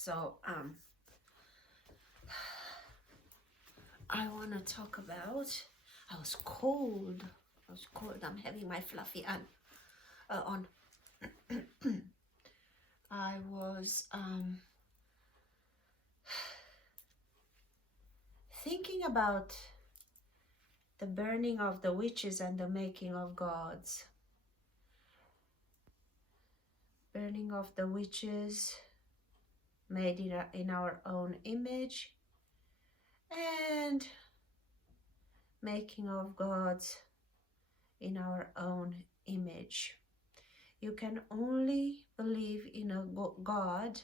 So, I want to talk about. I was cold. I was cold. I'm having my fluffy on. I was thinking about the burning of the witches and the making of gods. Burning of the witches made in our own image, and making of gods in our own image. You can only believe in a God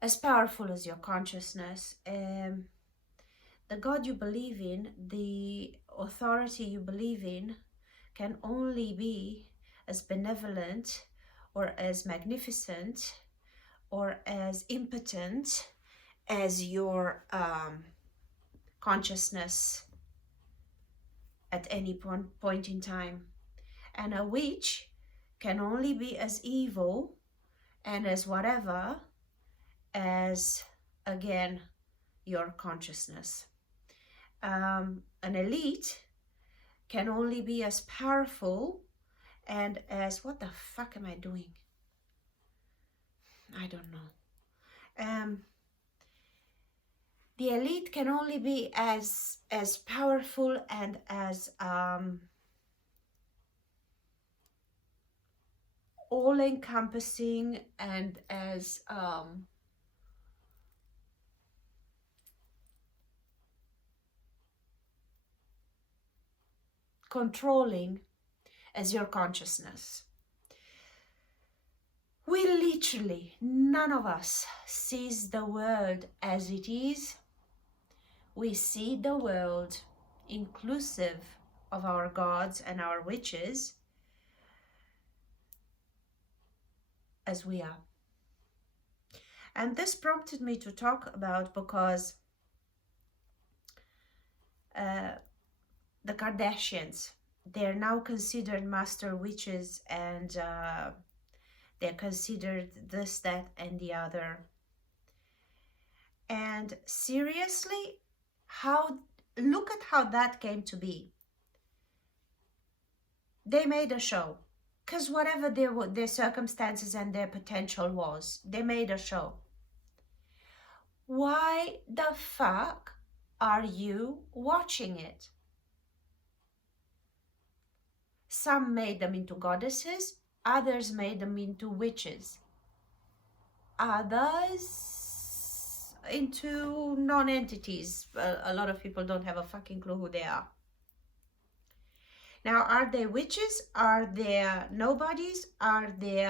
as powerful as your consciousness. The God you believe in, the authority you believe in, can only be as benevolent or as magnificent or as impotent as your consciousness at any point in time. And a witch can only be as evil and as whatever as, again, your consciousness. An elite can only be as powerful and as, what the fuck am I doing? I don't know. The elite can only be as powerful and as all-encompassing and as controlling as your consciousness. We literally, none of us sees the world as it is. We see the world inclusive of our gods and our witches as we are. And this prompted me to talk about because the Kardashians, they're now considered master witches, and they're considered this, that, and the other. And seriously, look at how that came to be. They made a show, because whatever their circumstances and their potential was, they made a show. Why the fuck are you watching it? Some made them into goddesses, others made them into witches, others into non-entities. A lot of people don't have a fucking clue who they are. Now, are they witches? Are they nobodies? Are they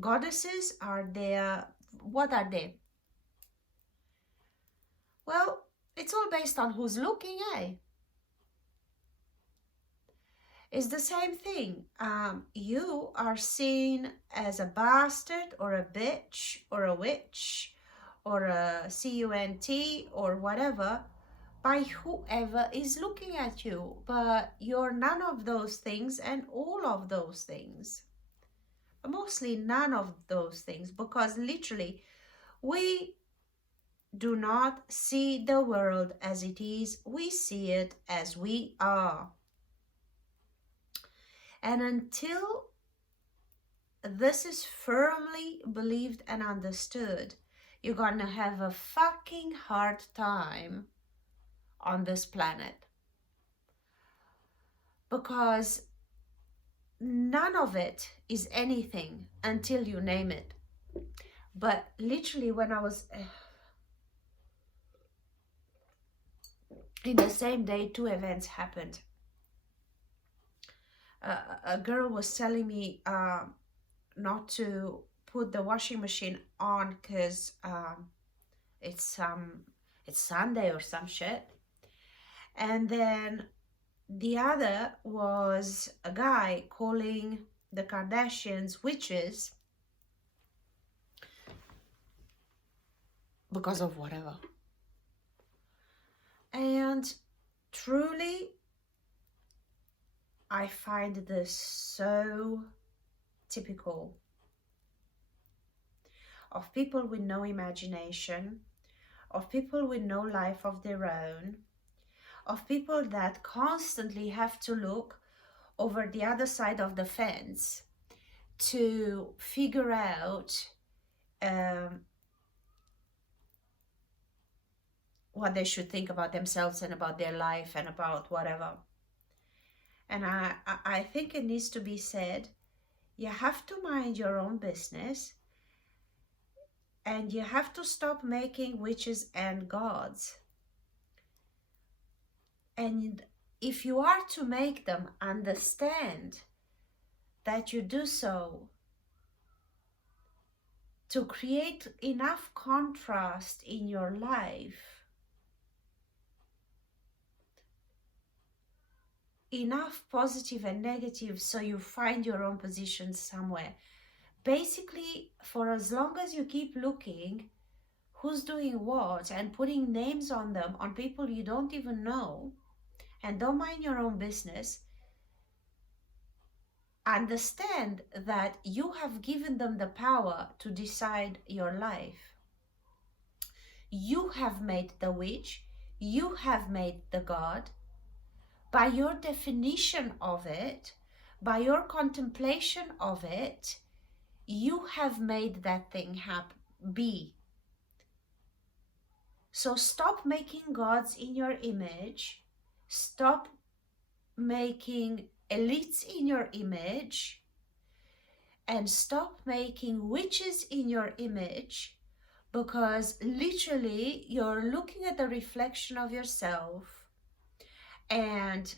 goddesses? Are they, what are they? Well, it's all based on who's looking, eh? It's the same thing. You are seen as a bastard or a bitch or a witch or a cunt or whatever by whoever is looking at you, but you're none of those things and all of those things. Mostly none of those things, because literally we do not see the world as it is, we see it as we are. And until this is firmly believed and understood, you're gonna have a fucking hard time on this planet. Because none of it is anything until you name it. But literally, when I was in the same day, two events happened. A girl was telling me not to put the washing machine on because it's Sunday or some shit. And then the other was a guy calling the Kardashians witches because of whatever. And truly, I find this so typical of people with no imagination, of people with no life of their own, of people that constantly have to look over the other side of the fence to figure out what they should think about themselves and about their life and about whatever. And I think it needs to be said, you have to mind your own business, and you have to stop making witches and gods. And if you are to make them understand that you do so to create enough contrast in your life, enough positive and negative, so you find your own position somewhere. Basically, for as long as you keep looking who's doing what and putting names on them, on people you don't even know, and don't mind your own business, understand that you have given them the power to decide your life. You have made the witch, you have made the god. By your definition of it, by your contemplation of it, you have made that thing be. So stop making gods in your image, stop making elites in your image, and stop making witches in your image, because literally you're looking at the reflection of yourself and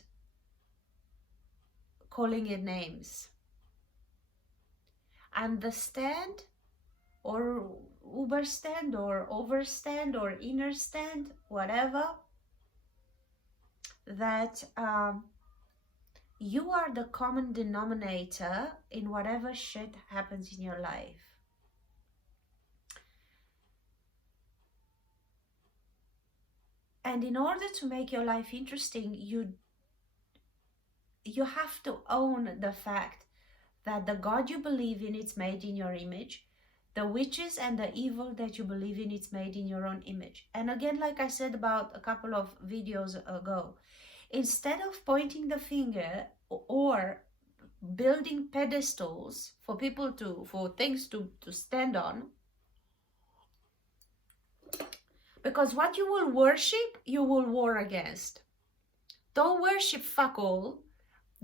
calling it names. Understand, or overstand, or overstand, or innerstand, whatever, that you are the common denominator in whatever shit happens in your life. And in order to make your life interesting, you have to own the fact that the God you believe in, it's made in your image. The witches and the evil that you believe in, it's made in your own image. And again, like I said about a couple of videos ago, instead of pointing the finger or building pedestals for people for things to stand on, because what you will worship, you will war against. Don't worship fuck all.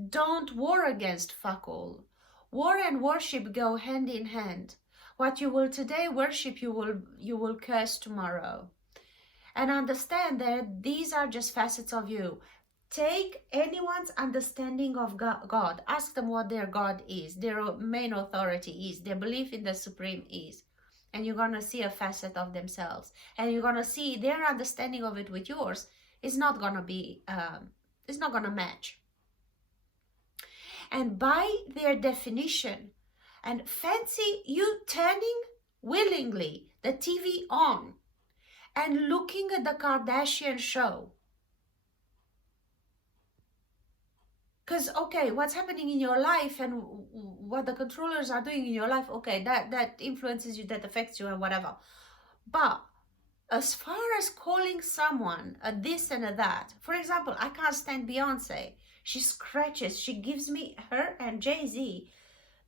Don't war against fuck all. War and worship go hand in hand. What you will today worship, you will curse tomorrow. And understand that these are just facets of you. Take anyone's understanding of God. Ask them what their God is, their main authority is, their belief in the Supreme is. And you're going to see a facet of themselves. And you're going to see their understanding of it with yours is not going to be, it's not going to match. And by their definition, and fancy you turning willingly the TV on and looking at the Kardashian show. Because, okay, what's happening in your life and what the controllers are doing in your life, okay, that influences you, that affects you and whatever. But as far as calling someone a this and a that, for example, I can't stand Beyonce. She scratches, she gives me, her and Jay-Z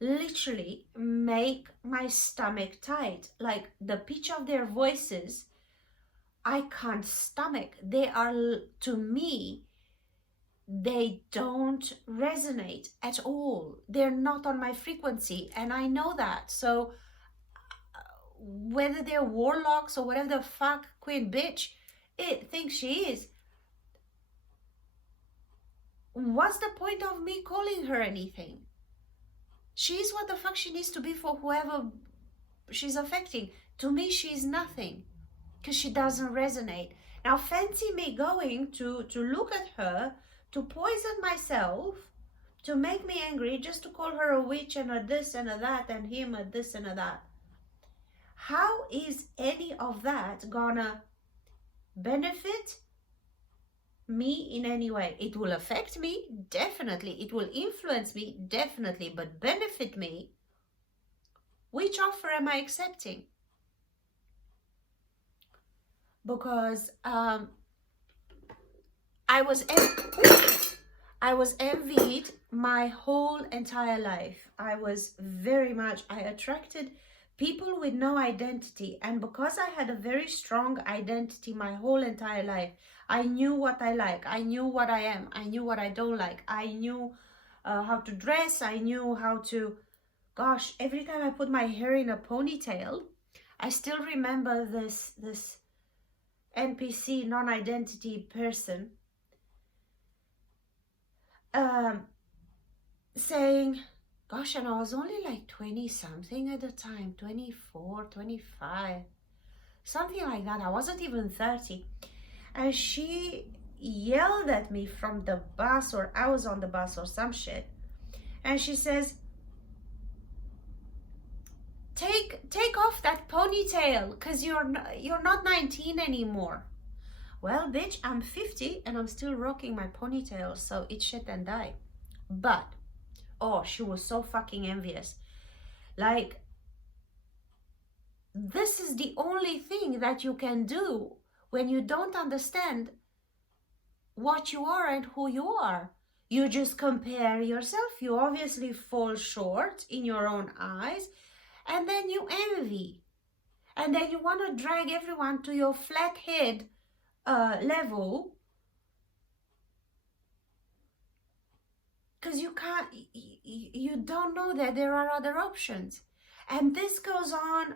literally make my stomach tight. Like the pitch of their voices, I can't stomach. They are, to me, they don't resonate at all. They're not on my frequency, and I know that. So whether they're warlocks or whatever the fuck queen bitch it thinks she is, what's the point of me calling her anything? She's what the fuck she needs to be for whoever she's affecting. To me, she's nothing, because she doesn't resonate. Now fancy me going to look at her, to poison myself, to make me angry, just to call her a witch and a this and a that, and him a this and a that. How is any of that gonna benefit me in any way. It will affect me, definitely. It will influence me, definitely. But benefit me, which offer am I accepting? Because I was envied my whole entire life. I attracted people with no identity. And because I had a very strong identity my whole entire life, I knew what I like. I knew what I am. I knew what I don't like. I knew how to dress. I knew how to, gosh, every time I put my hair in a ponytail, I still remember this NPC, non-identity person, saying, gosh, and I was only like 20 something at the time, 24, 25, something like that. I wasn't even 30. And she yelled at me from the bus, or I was on the bus or some shit. And she says, take off that ponytail, because you're not 19 anymore. Well, bitch, I'm 50 and I'm still rocking my ponytail, so it's shit and die. But, oh, she was so fucking envious. Like, this is the only thing that you can do when you don't understand what you are and who you are. You just compare yourself. You obviously fall short in your own eyes, and then you envy. And then you want to drag everyone to your flat head level, because you don't know that there are other options. And this goes on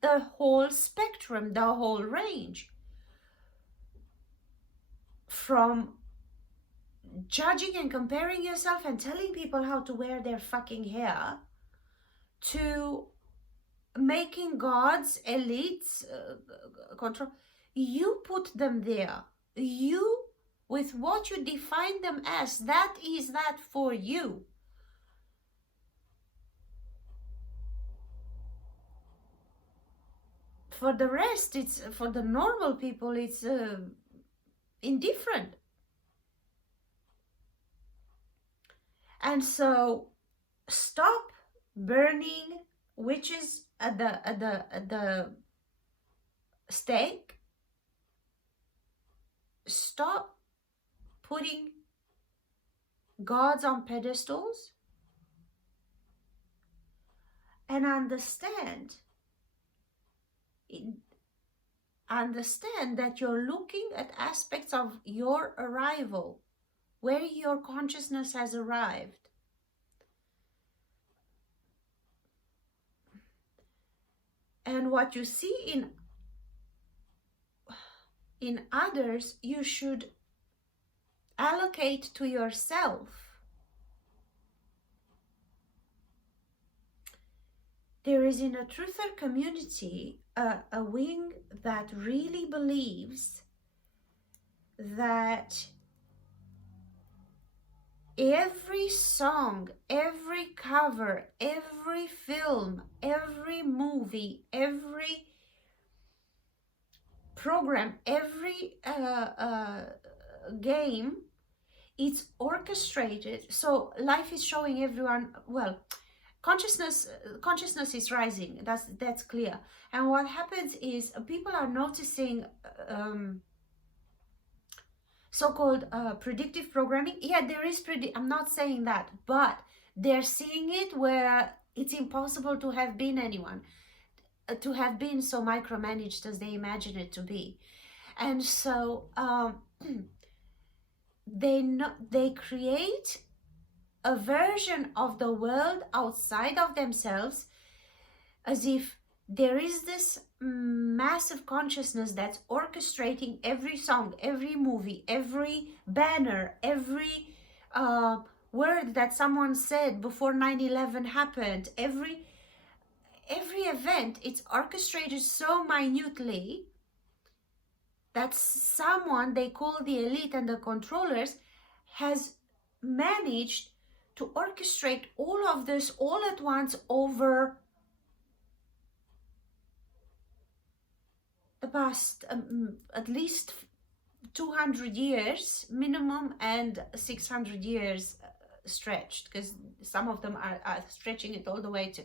the whole spectrum, the whole range, from judging and comparing yourself and telling people how to wear their fucking hair, to making gods, elites, control. You put them there. You, with what you define them as, that is that for you. For the rest, it's, for the normal people, it's indifferent. And so stop burning witches at the stake. Stop putting gods on pedestals, and understand that you're looking at aspects of your arrival, where your consciousness has arrived. And what you see in others, you should allocate to yourself. There is in a truther community a wing that really believes that every song, every cover, every film, every movie, every program, every game, it's orchestrated. So life is showing everyone, well, consciousness is rising, that's clear. And what happens is people are noticing so-called predictive programming. Yeah, there is I'm not saying that, but they're seeing it where it's impossible to have been anyone, to have been so micromanaged as they imagine it to be. And so they create a version of the world outside of themselves, as if there is this massive consciousness that's orchestrating every song, every movie, every banner, every word that someone said before 9/11 happened, every event. It's orchestrated so minutely that someone they call the elite and the controllers has managed to orchestrate all of this all at once over the past at least 200 years minimum and 600 years stretched, because some of them are stretching it all the way to,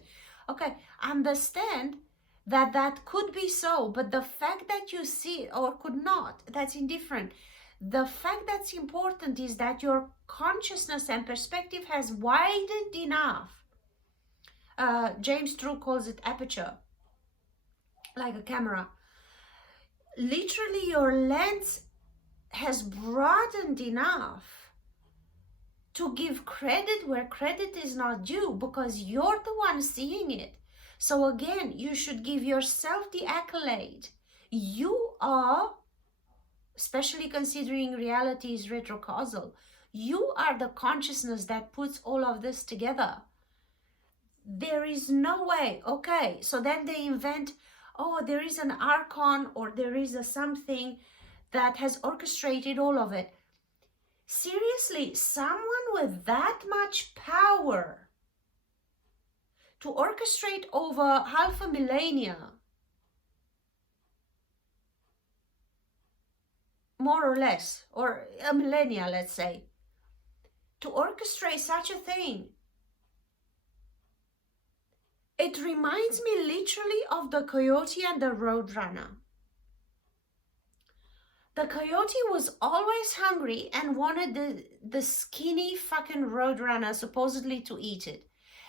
okay, understand that that could be so, but the fact that you see it or could not, that's indifferent. The fact that's important is that your consciousness and perspective has widened enough. James True calls it aperture, like a camera. Literally, your lens has broadened enough to give credit where credit is not due, because you're the one seeing it. So again, you should give yourself the accolade. You are, especially considering reality is retrocausal, you are the consciousness that puts all of this together. There is no way. Okay, so then they invent, oh, there is an archon, or there is a something that has orchestrated all of it. Seriously, someone with that much power to orchestrate over half a millennia, more or less, or a millennia, let's say, to orchestrate such a thing. It reminds me literally of the coyote and the roadrunner. The coyote was always hungry and wanted the skinny fucking roadrunner supposedly to eat it,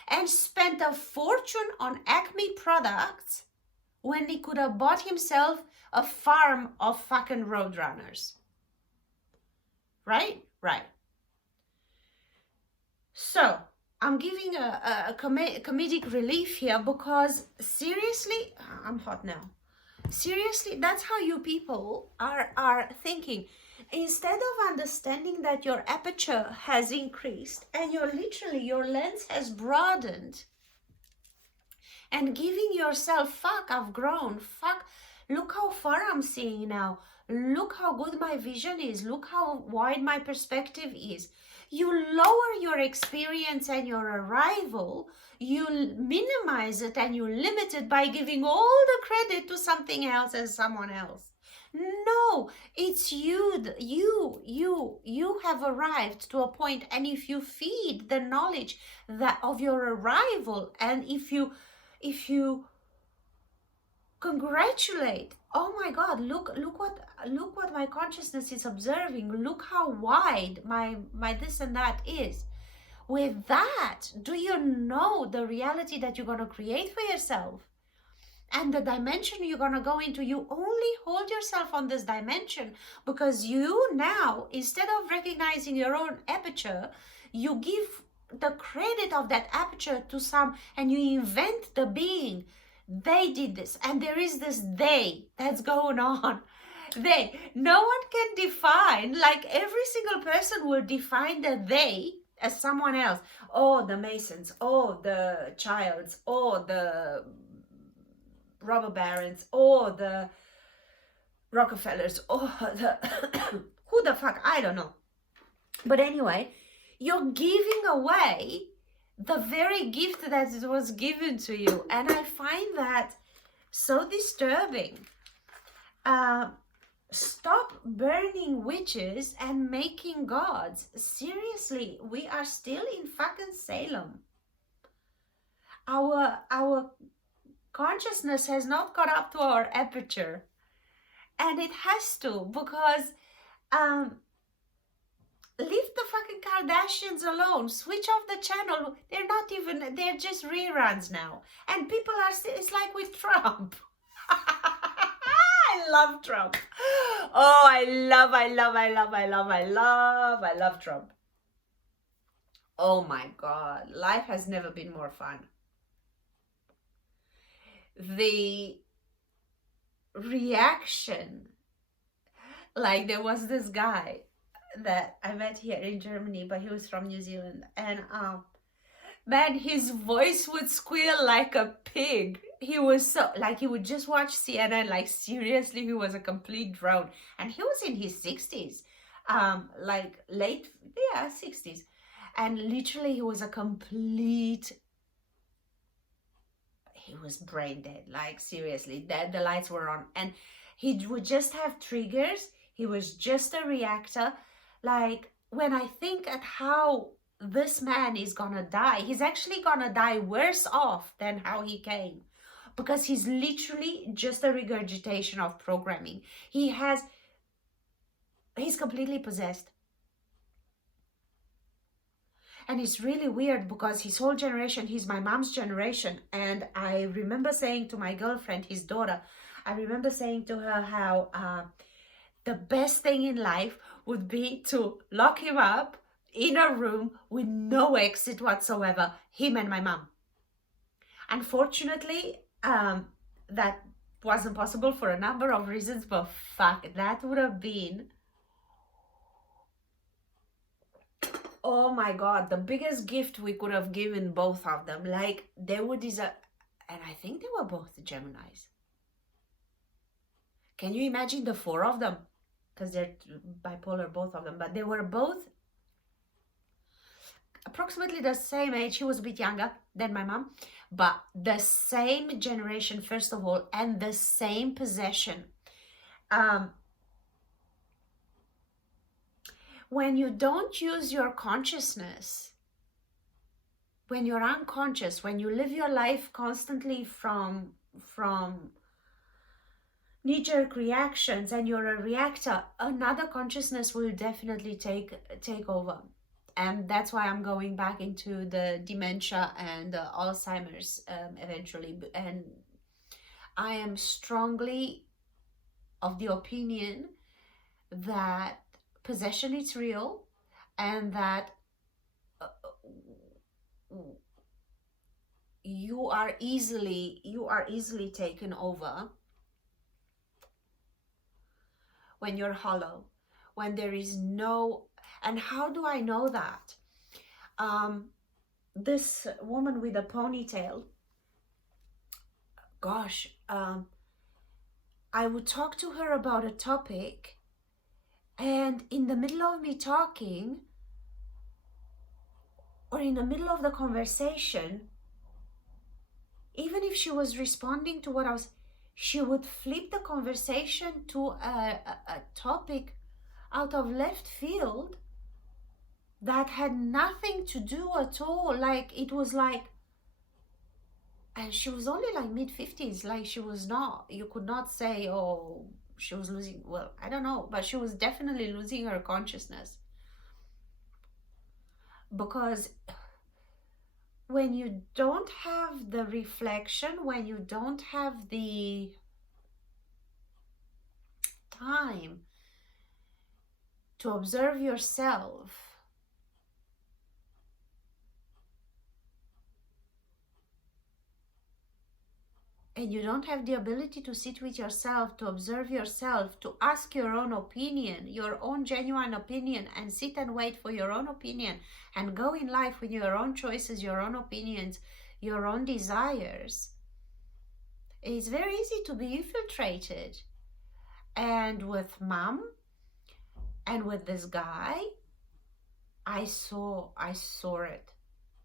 and spent a fortune on Acme products when he could have bought himself a farm of fucking roadrunners. Right? Right. So, I'm giving a comedic relief here because seriously, I'm hot now. Seriously, that's how you people are thinking. Instead of understanding that your aperture has increased and your lens has broadened, and giving yourself, fuck, I've grown, fuck, look how far I'm seeing now, look how good my vision is, look how wide my perspective is. You lower your experience and your arrival, you minimize it and you limit it by giving all the credit to something else and someone else. No, it's you have arrived to a point, and if you feed the knowledge that of your arrival, and if you congratulate, oh my God, look what my consciousness is observing, look how wide my this and that is. With that, do you know the reality that you're going to create for yourself and the dimension you're going to go into? You only hold yourself on this dimension because you now, instead of recognizing your own aperture, you give the credit of that aperture to some, and you invent the being. They did this, and there is this they that's going on. They, no one can define, like every single person will define the they as someone else. Oh, the Masons, oh, the Childs, oh, the robber barons, oh, the Rockefellers, oh, the who the fuck, I don't know. But anyway, you're giving away the very gift that was given to you, and I find that so disturbing. Stop burning witches and making gods. Seriously, we are still in fucking Salem. Our consciousness has not caught up to our aperture, and it has to, because leave the fucking Kardashians alone. Switch off the channel. They're not even, they're just reruns now. And people are still, it's like with Trump. I love Trump. Oh, I love Trump. Oh my God. Life has never been more fun. The reaction, like there was this guy that I met here in Germany, but he was from New Zealand, and man, his voice would squeal like a pig. He was so, like, he would just watch CNN, like seriously, he was a complete drone, and he was in his 60s, like late, yeah, 60s, and literally he was a complete, he was brain dead, like seriously, the lights were on, and he would just have triggers. He was just a reactor. Like, when I think at how this man is gonna die, he's actually gonna die worse off than how he came, because he's literally just a regurgitation of programming. He's completely possessed. And it's really weird because his whole generation, he's my mom's generation. And I remember saying to my girlfriend, his daughter, I remember saying to her how the best thing in life would be to lock him up in a room with no exit whatsoever, him and my mom. Unfortunately, that wasn't possible for a number of reasons, but fuck, that would have been, oh my god, the biggest gift we could have given both of them. Like, they would deserve, and I think they were both Geminis. Can you imagine the four of them? Because they're bipolar, both of them, but they were both approximately the same age. He was a bit younger than my mom, but the same generation, first of all, and the same possession. When you don't use your consciousness, when you're unconscious, when you live your life constantly from knee-jerk reactions and you're a reactor, another consciousness will definitely take over. And that's why I'm going back into the dementia and Alzheimer's eventually. And I am strongly of the opinion that possession is real, and that you are easily taken over when you're hollow, when there is no. And how do I know that? This woman with a ponytail, gosh, I would talk to her about a topic, and in the middle of me talking, or in the middle of the conversation, even if she was responding to what I was, she would flip the conversation to a topic out of left field that had nothing to do at all. Like, it was like, and she was only like mid-50s, like she was not, you could not say, oh, she was losing, well, I don't know, but she was definitely losing her consciousness. Because when you don't have the reflection, when you don't have the time to observe yourself, and you don't have the ability to sit with yourself, to observe yourself, to ask your own opinion, your own genuine opinion, and sit and wait for your own opinion, and go in life with your own choices, your own opinions, your own desires, it's very easy to be infiltrated. And with mom and with this guy, I saw it.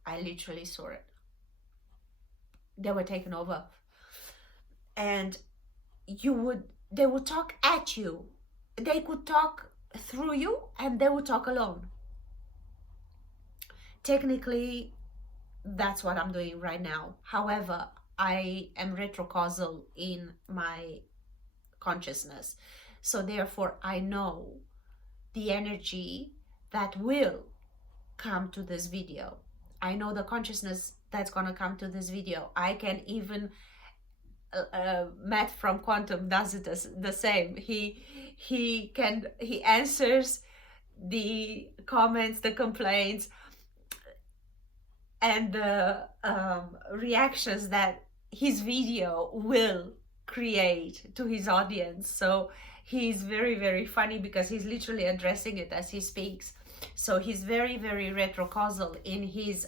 I literally saw it. They were taken over. And they would talk at you. They could talk through you, and they would talk alone. Technically, that's what I'm doing right now. However, I am retrocausal in my consciousness. So therefore, I know the energy that will come to this video. I know the consciousness that's going to come to this video. I can even Matt from Quantum does it the same. He answers the comments, the complaints, and the reactions that his video will create to his audience. So he's very, very funny because he's literally addressing it as he speaks. So he's very, very retrocausal in his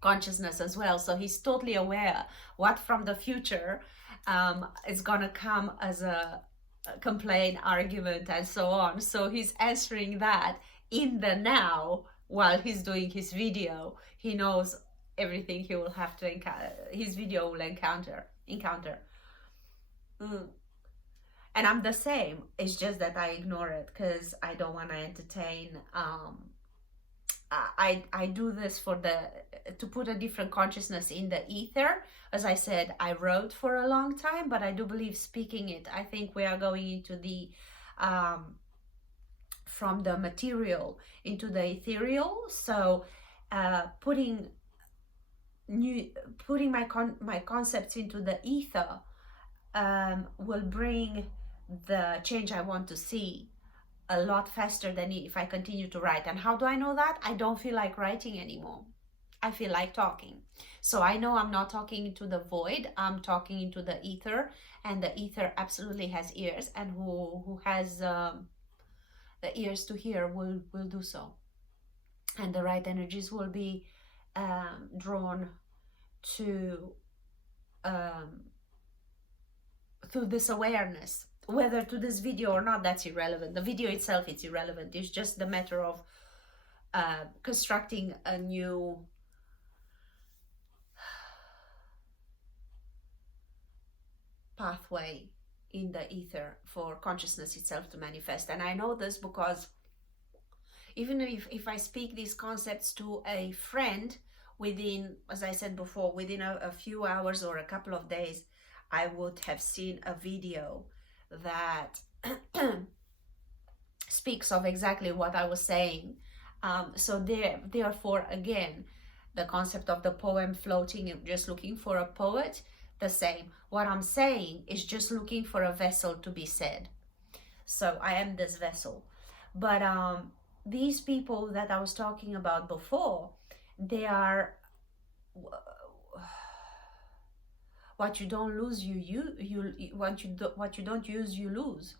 consciousness as well. So he's totally aware what from the future is gonna come as a complaint, argument, and so on. So he's answering that in the now while he's doing his video. He knows everything he will have to encounter, his video will encounter. And I'm the same. It's just that I ignore it because I don't want to entertain. I do this for to put a different consciousness in the ether. As I said, I wrote for a long time, but I do believe speaking it. I think we are going into the from the material into the ethereal. So putting my concepts into the ether will bring the change I want to see a lot faster than if I continue to write. And how do I know that? I don't feel like writing anymore. I feel like talking. So I know I'm not talking into the void. I'm talking into the ether, and the ether absolutely has ears, and who has the ears to hear will do so. And the right energies will be drawn to through this awareness. Whether to this video or not, that's irrelevant. The video itself, it's irrelevant. It's just the matter of constructing a new pathway in the ether for consciousness itself to manifest. And I know this because even if I speak these concepts to a friend, within, as I said before, within a few hours or a couple of days, I would have seen a video that speaks of exactly what I was saying. So therefore, again, the concept of the poem floating and just looking for a poet, the same. What I'm saying is just looking for a vessel to be said. So I am this vessel. But these people that I was talking about before, they are what you don't lose, what you don't use, you lose,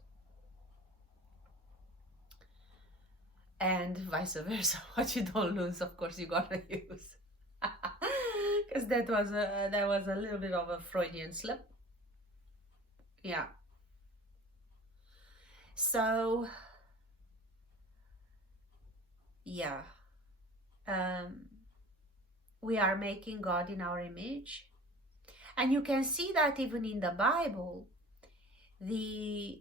and vice versa. What you don't lose, of course, you gotta use. Because that was a little bit of a Freudian slip. Yeah. So yeah, we are making God in our image. And you can see that even in the Bible, the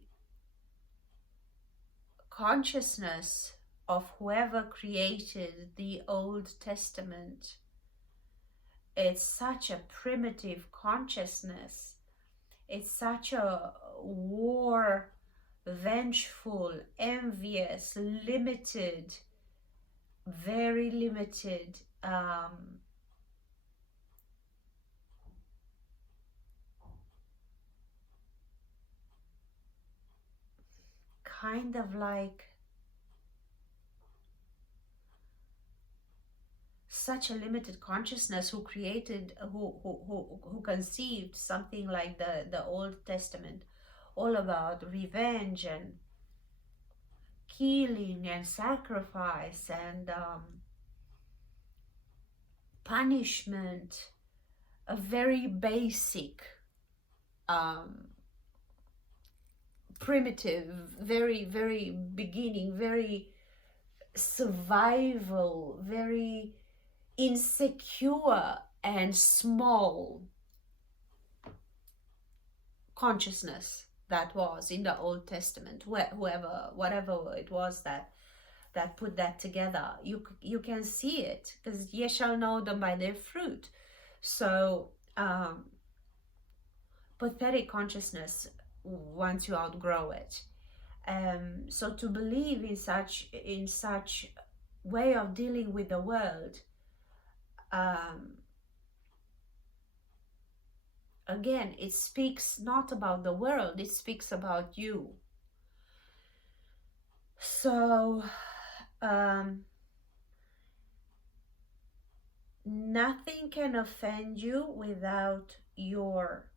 consciousness of whoever created the Old Testament, it's such a primitive consciousness. It's such a vengeful, envious, limited, very limited, kind of like such a limited consciousness who created, who conceived something like the Old Testament, all about revenge and killing and sacrifice and punishment, a very basic, primitive, very, very beginning, very survival, very insecure and small consciousness that was in the Old Testament. Whatever it was that put that together, you can see it, because ye shall know them by their fruit. So pathetic consciousness once you outgrow it. So to believe in such way of dealing with the world, again, it speaks not about the world, it speaks about you. So nothing can offend you without your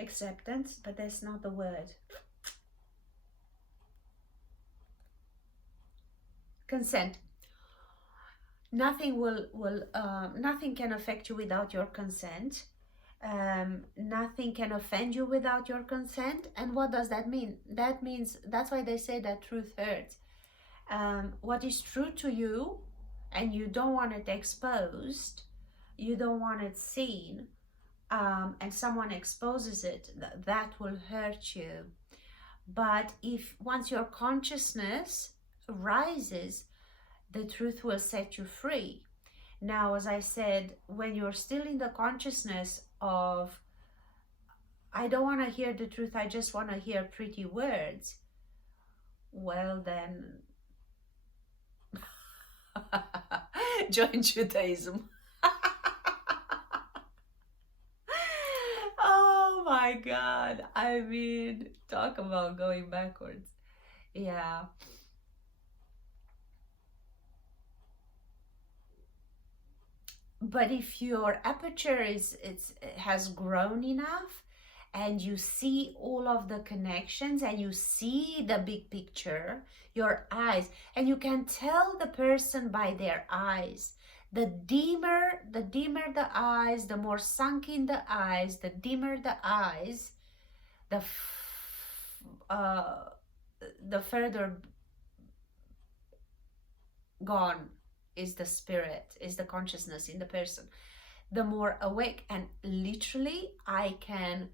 acceptance, but that's not the word. Consent. Nothing nothing can affect you without your consent. Nothing can offend you without your consent. And what does that mean? That means, that's why they say that truth hurts. what is true to you, and you don't want it exposed, you don't want it seen, and someone exposes it, that will hurt you. But if once your consciousness rises, the truth will set you free. Now, as I said, when you're still in the consciousness of, I don't want to hear the truth, I just want to hear pretty words, well then, join Judaism. Oh my God. I mean, talk about going backwards. Yeah. But if your aperture has grown enough, and you see all of the connections, and you see the big picture, your eyes, and you can tell the person by their eyes. The dimmer the eyes, the more sunk in the eyes, the dimmer the eyes, the further gone is the spirit, is the consciousness in the person, the more awake. And literally, I can,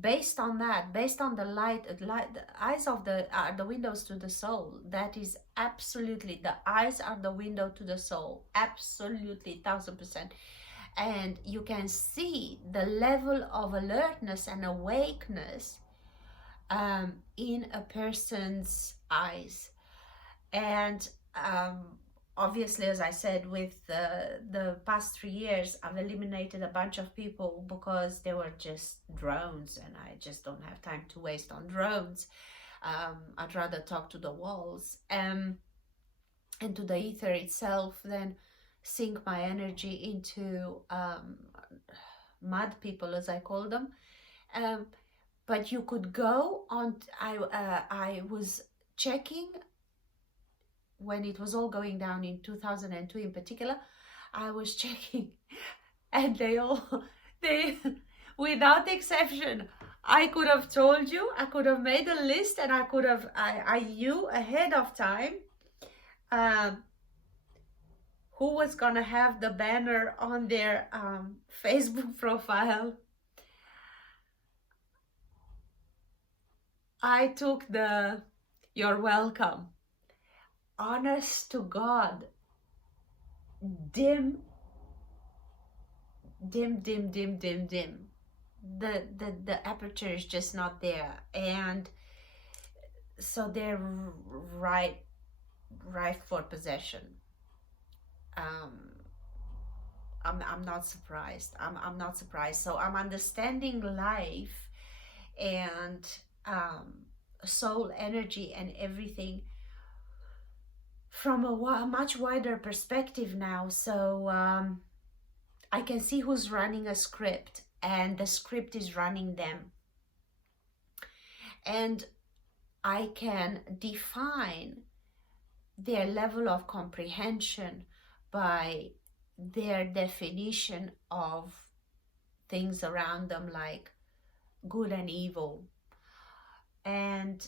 based on that, based on the light, the eyes of are the windows to the soul. That is absolutely, the eyes are the window to the soul, absolutely, 1000%. And you can see the level of alertness and awakeness in a person's eyes. And obviously, as I said, with the past 3 years, I've eliminated a bunch of people because they were just drones, and I just don't have time to waste on drones. I'd rather talk to the walls and to the ether itself than sink my energy into mud people, as I call them. But you could go on. I was checking when it was all going down in 2002 in particular. I was checking, and they without exception, I could have told you, I could have made a list, and I knew ahead of time who was gonna have the banner on their Facebook profile. I took the "you're welcome." Honest to God, dim. The aperture is just not there, and so they're ripe for possession. I'm not surprised. I'm not surprised. So I'm understanding life and soul energy and everything from a much wider perspective now. So I can see who's running a script, and the script is running them. And I can define their level of comprehension by their definition of things around them, like good and evil. And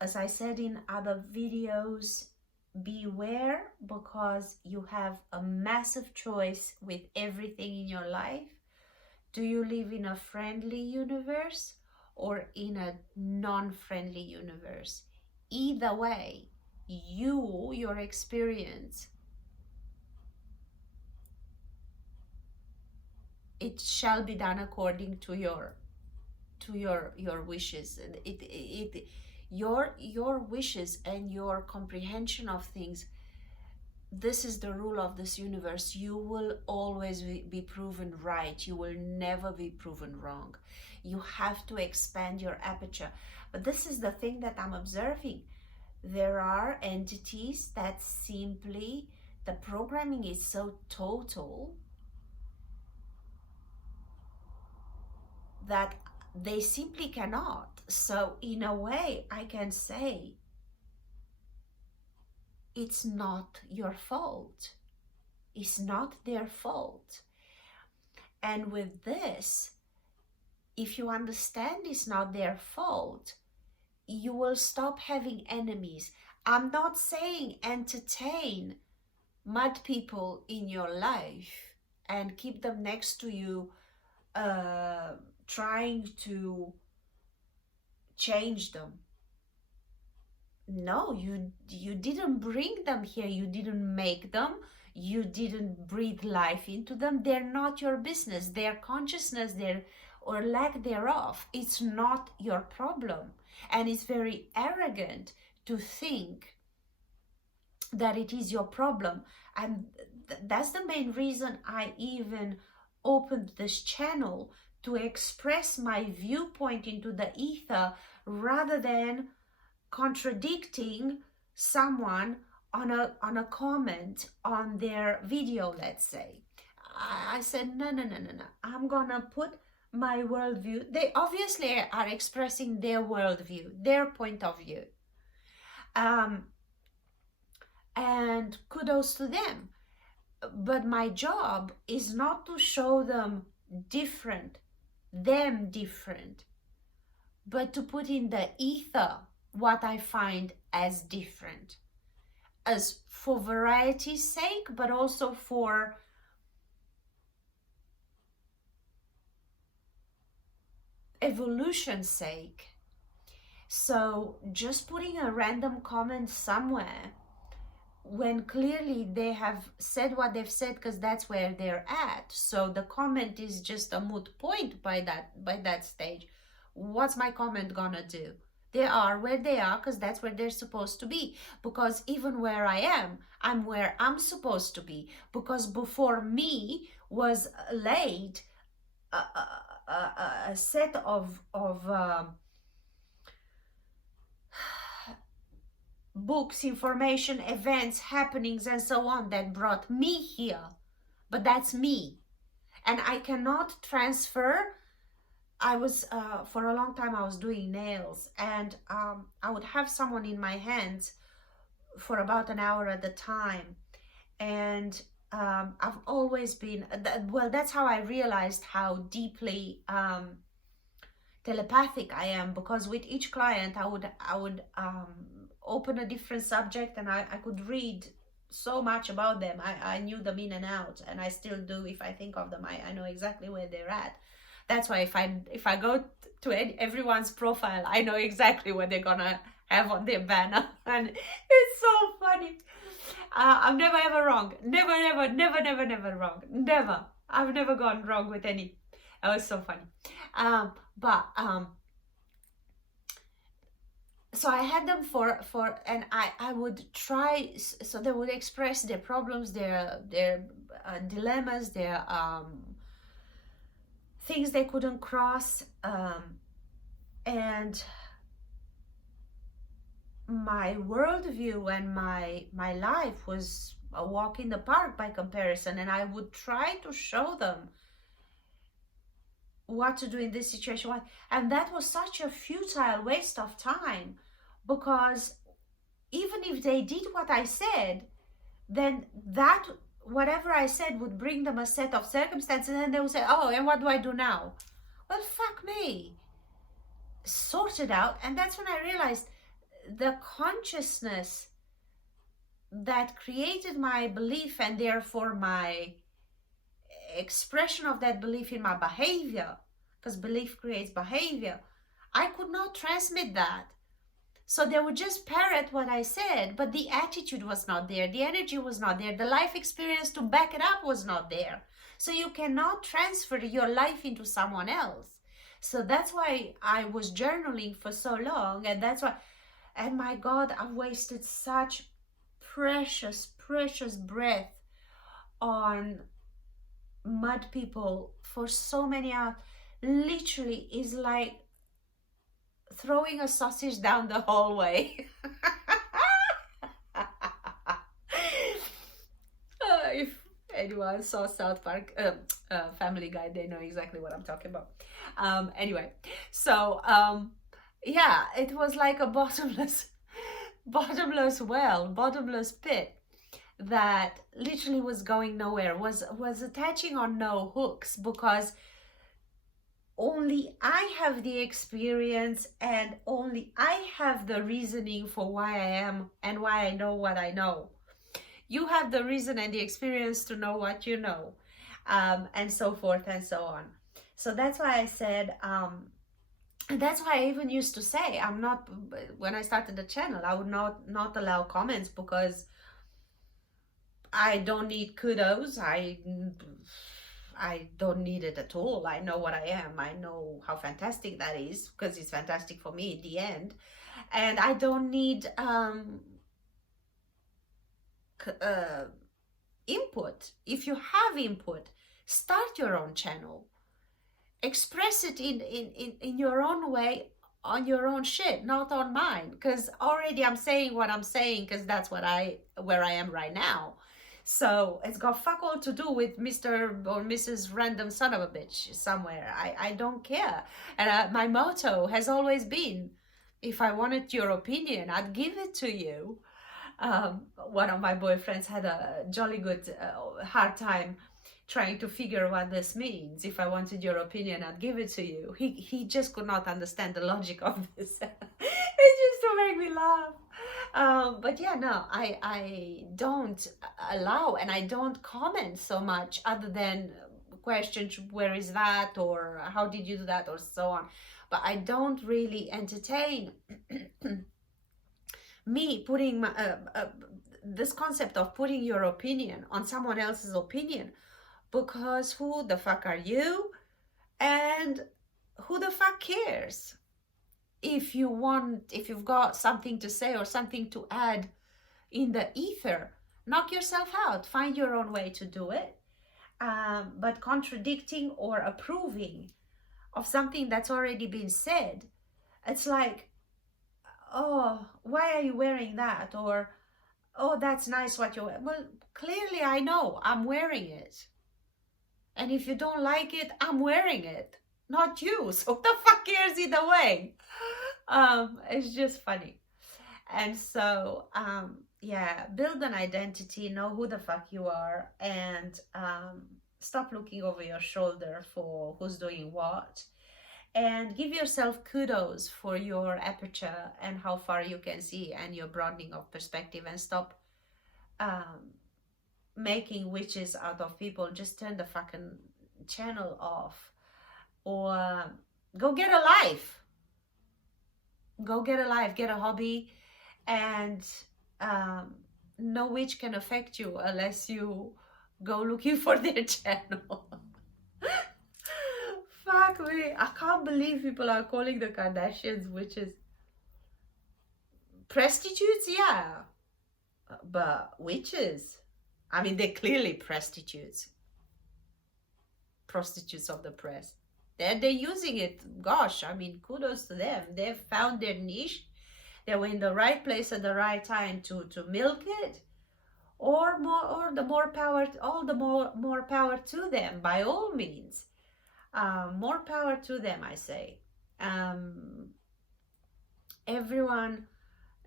as I said in other videos, beware, because you have a massive choice with everything in your life. Do you live in a friendly universe or in a non-friendly universe? Either way, your experience, it shall be done according to your wishes. Your wishes and your comprehension of things, this is the rule of this universe. You will always be proven right. You will never be proven wrong. You have to expand your aperture. But this is the thing that I'm observing. There are entities that simply, the programming is so total that they simply cannot. So in a way, I can say it's not your fault. It's not their fault. And with this, if you understand it's not their fault, you will stop having enemies. I'm not saying entertain mud people in your life and keep them next to you, trying to change them. No, you didn't bring them here. You didn't make them. You didn't breathe life into them. They're not your business. Their consciousness, their or lack thereof, it's not your problem. And it's very arrogant to think that it is your problem. And that's the main reason I even opened this channel, to express my viewpoint into the ether, rather than contradicting someone on a comment on their video, let's say. I said, no, I'm gonna put my worldview. They obviously are expressing their worldview, their point of view. And kudos to them. But my job is not to show them different, but to put in the ether what I find as different, as for variety's sake, but also for evolution's sake. So just putting a random comment somewhere when clearly they have said what they've said, because that's where they're at, so the comment is just a moot point by that stage. What's my comment gonna do? They are where they are because that's where they're supposed to be. Because even where I am, I'm where I'm supposed to be. Because before me was laid a set of books, information, events, happenings, and so on that brought me here. But that's me. And I cannot transfer. I was, for a long time, I was doing nails, and I would have someone in my hands for about an hour at a time. And I've always been, well, that's how I realized how deeply telepathic I am, because with each client, I would open a different subject, and I could read so much about them. I knew them in and out, and I still do. If I think of them, I know exactly where they're at. That's why if I go to everyone's profile, I know exactly what they're gonna have on their banner, and it's so funny. I'm never ever wrong. Never wrong. Never. I've never gone wrong with any. It was so funny. So I had them and I would try, so they would express their problems, their dilemmas, their things they couldn't cross, and my worldview and my life was a walk in the park by comparison, and I would try to show them what to do in this situation. And that was such a futile waste of time, because even if they did what I said, then that whatever I said would bring them a set of circumstances, and they would say, oh, and what do I do now? Well, fuck me. Sort it out. And that's when I realized the consciousness that created my belief, and therefore my expression of that belief in my behavior, because belief creates behavior, I could not transmit that. So they would just parrot what I said, but the attitude was not there, the energy was not there, the life experience to back it up was not there. So you cannot transfer your life into someone else. So that's why I was journaling for so long, and that's why, and my God, I've wasted such precious breath on mud people for so many hours. Literally is like throwing a sausage down the hallway. If anyone saw South Park, Family Guy, they know exactly what I'm talking about. Anyway, so yeah, it was like a bottomless well, bottomless pit that literally was going nowhere, was attaching on no hooks, because only I have the experience, and only I have the reasoning for why I am and why I know what I know. You have the reason and the experience to know what you know, and so forth and so on. So that's why I said, and that's why I even used to say, I'm not, when I started the channel, I would not allow comments, because I don't need kudos. I don't need it at all. I know what I am. I know how fantastic that is, because it's fantastic for me in the end. And I don't need input. If you have input, start your own channel. Express it in your own way, on your own shit, not on mine. Because already I'm saying what I'm saying, because that's where I am right now. So it's got fuck all to do with Mr. or Mrs. Random son of a bitch somewhere. I don't care. And my motto has always been, if I wanted your opinion, I'd give it to you. One of my boyfriends had a jolly good hard time trying to figure what this means. If I wanted your opinion, I'd give it to you. He just could not understand the logic of this. It used to make me laugh. But yeah, no, I don't allow, and I don't comment so much, other than questions, where is that, or how did you do that, or so on. But I don't really entertain me putting my, this concept of putting your opinion on someone else's opinion, because who the fuck are you, and who the fuck cares? If you've got something to say or something to add in the ether, knock yourself out, find your own way to do it. But contradicting or approving of something that's already been said, it's like, oh, why are you wearing that? Or, oh, that's nice what you're wearing. Well, clearly I know I'm wearing it. And if you don't like it, I'm wearing it, not you. So what the fuck cares either way? It's just funny. And so, yeah, build an identity, know who the fuck you are, and stop looking over your shoulder for who's doing what. And give yourself kudos for your aperture and how far you can see, and your broadening of perspective, and stop making witches out of people. Just turn the fucking channel off, or go get a life. Go get a life, get a hobby, and no witch can affect you unless you go looking for their channel. Fuck me. I can't believe people are calling the Kardashians witches. Prostitutes, yeah. But witches? I mean, they're clearly prostitutes. Prostitutes of the press. They're using it. Gosh, I mean, kudos to them. They've found their niche. They were in the right place at the right time to milk it. Or the more power, all the more power to them, by all means. More power to them, I say. Everyone,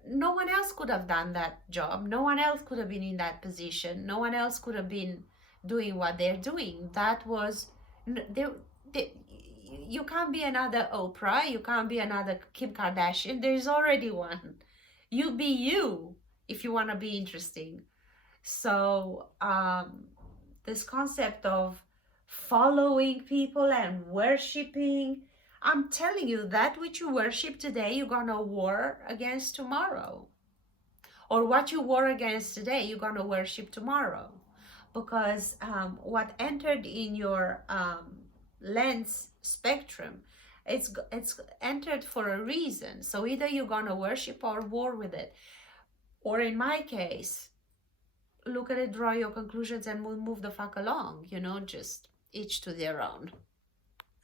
no one else could have done that job. No one else could have been in that position. No one else could have been doing what they're doing. That was, you can't be another Oprah. You can't be another Kim Kardashian. There's already one. You be you if you want to be interesting. So this concept of following people and worshipping, I'm telling you, that which you worship today, you're gonna war against tomorrow. Or what you war against today, you're gonna worship tomorrow. Because what entered in your lens spectrum, it's entered for a reason. So either you're gonna worship or war with it. Or in my case, look at it, draw your conclusions, and we'll move the fuck along, you know, just each to their own.